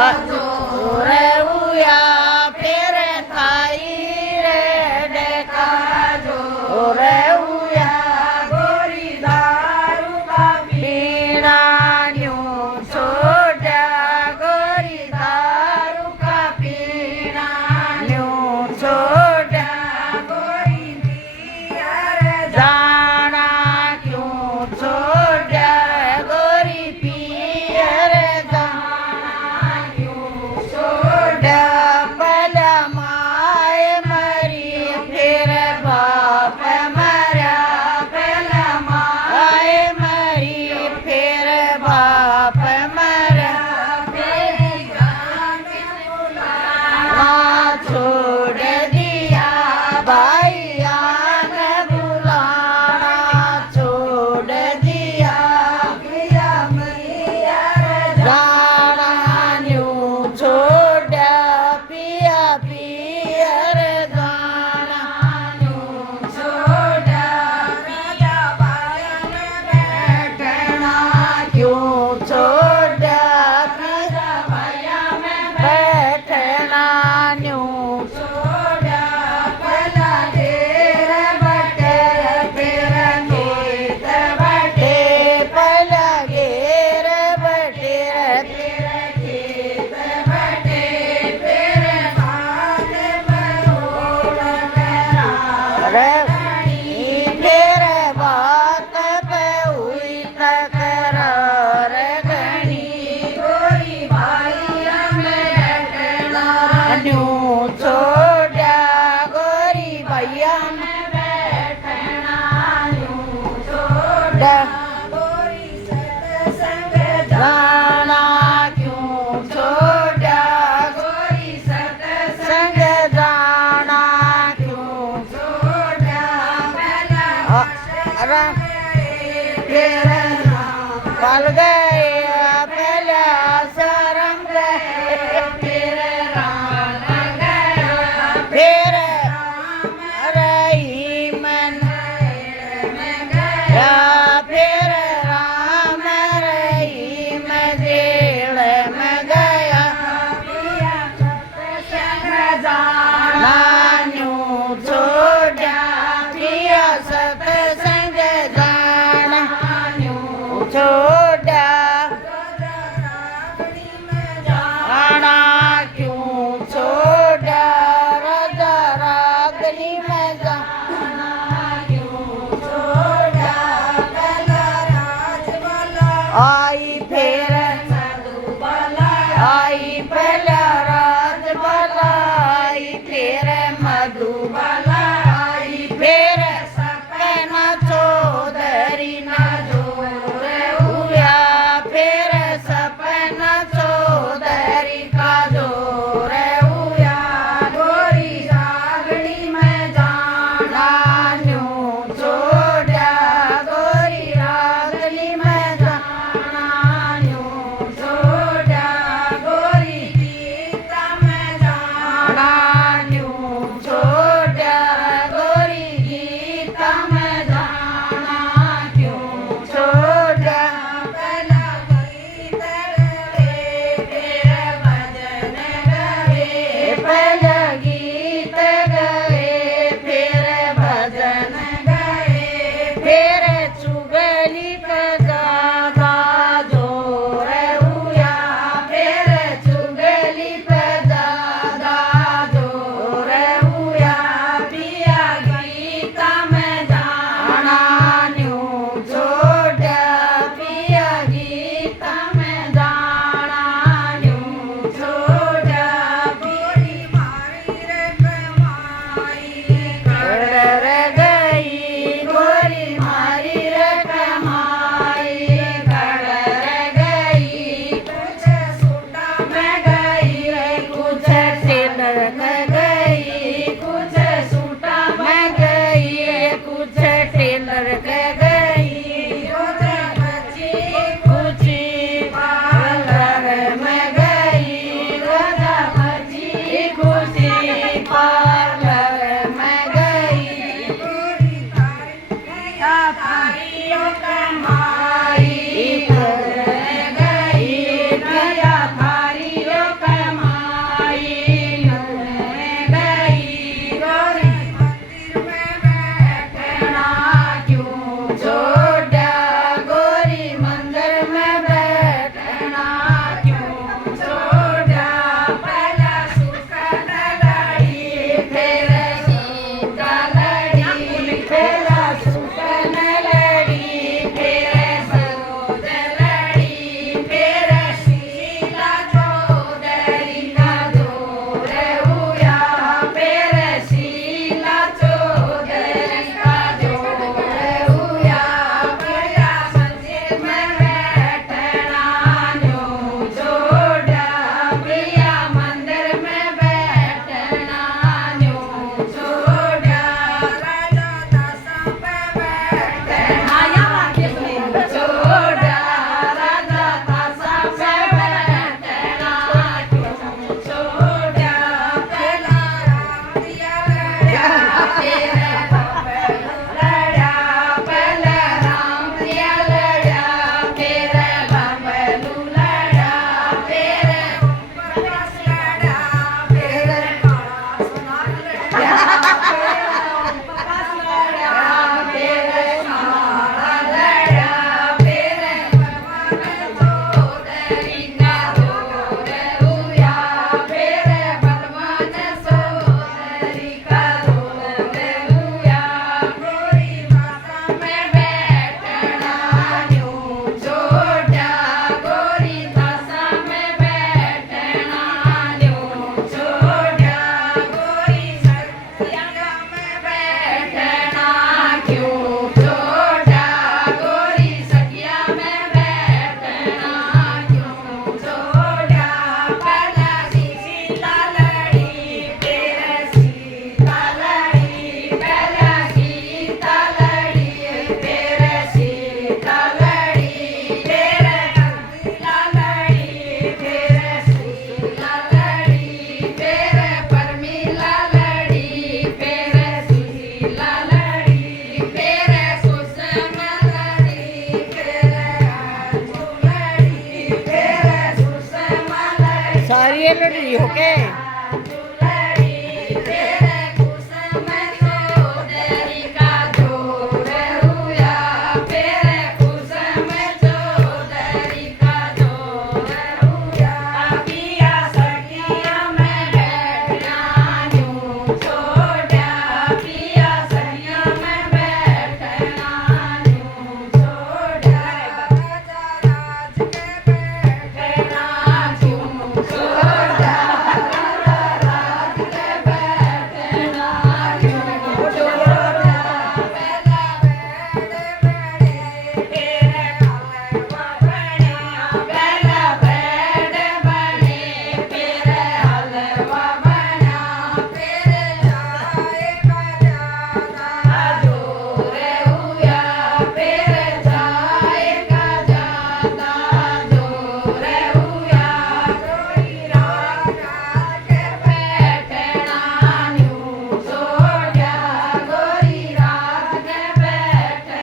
रे उया फिर थाई रे देखा जो रे उया गोरी दारू का पीना न्यू छोड़ा गोरी दारू का पीना न्यू छोड़ा गोरी पियर जाना क्यों छोड़ा गोरी पियर जाना क्यों छोड़ा पला माए मरी फिर बाप मरा पला माए मरी फिर बाप मरा फिर छोड़ दिया भाइया ने बुलाना छोड़ दिया पिया मैया जाना न्यू छोड़ा पिया पियर जाना न्यू छोड़ा पिया भाइया ने बैठना क्यों छोड़ा पिया भाइया में बैठना न्यू छोड़ा पला घेर बटर फिर खेत बटे पला घेर बटर फिर खेत बटे फिर बात बरोड़ फिर बात पे हुई तकरार घनी गोरी भाइया में बैठना न्यू छोड़ा गोरी भैया में बैठना न्यू छोड़ा गोरी सत्संग जाना क्यों छोड़ा गोरी सत्संग जाना क्यों छोड़ा फिर पल गए पहले शरम गए फिर राम गया फिर रही मन गया फिर राम रही मैं जेल में गया जाना न्यू छोड़ा पिया सत्संग जाना न्यू छोड़ा जाना क्यों छोड़ा राजा रागनी में जाना क्यों छोड़ा पहला राजवाला आई फिर मधुबाला आई पहला राजवाला आई फिर मधुबाला आई फिर सपना चौधरी ना जोर हुआ फिर सपना चौधरी का जोर हुआ गोरी रागनी में जाना न्यू छोड़ा गोरी रागनी में जाना न्यू छोड़ा गोरी गीता में जाना न्यू छोड़ा गोरी गीता में जाना क्यों छोड़ा पहला गीत गए फिर भजन गए पहला गीत गए फिर भजन गए फिर चुगली का ज्यादा जोर हुआ फिर चुगली पे ज्यादा जोर हुआ पिया गीता में जाना न्यू छोड़ा पिया गीता में जाना न्यू छोड़ा गोरी मारी रे कमाई कर गई गोरी मारी रे कमाई कर गई कुछ सूटा में गई कुछ टेलर में गई कुछ सूटा में गई कुछ टेलर के गई कुछ बची कुछ पार्लर में गई कुछ बची कुछ पार्लर में गई गोरी थारियों कमाई कर गई पिया थारियों रही हो के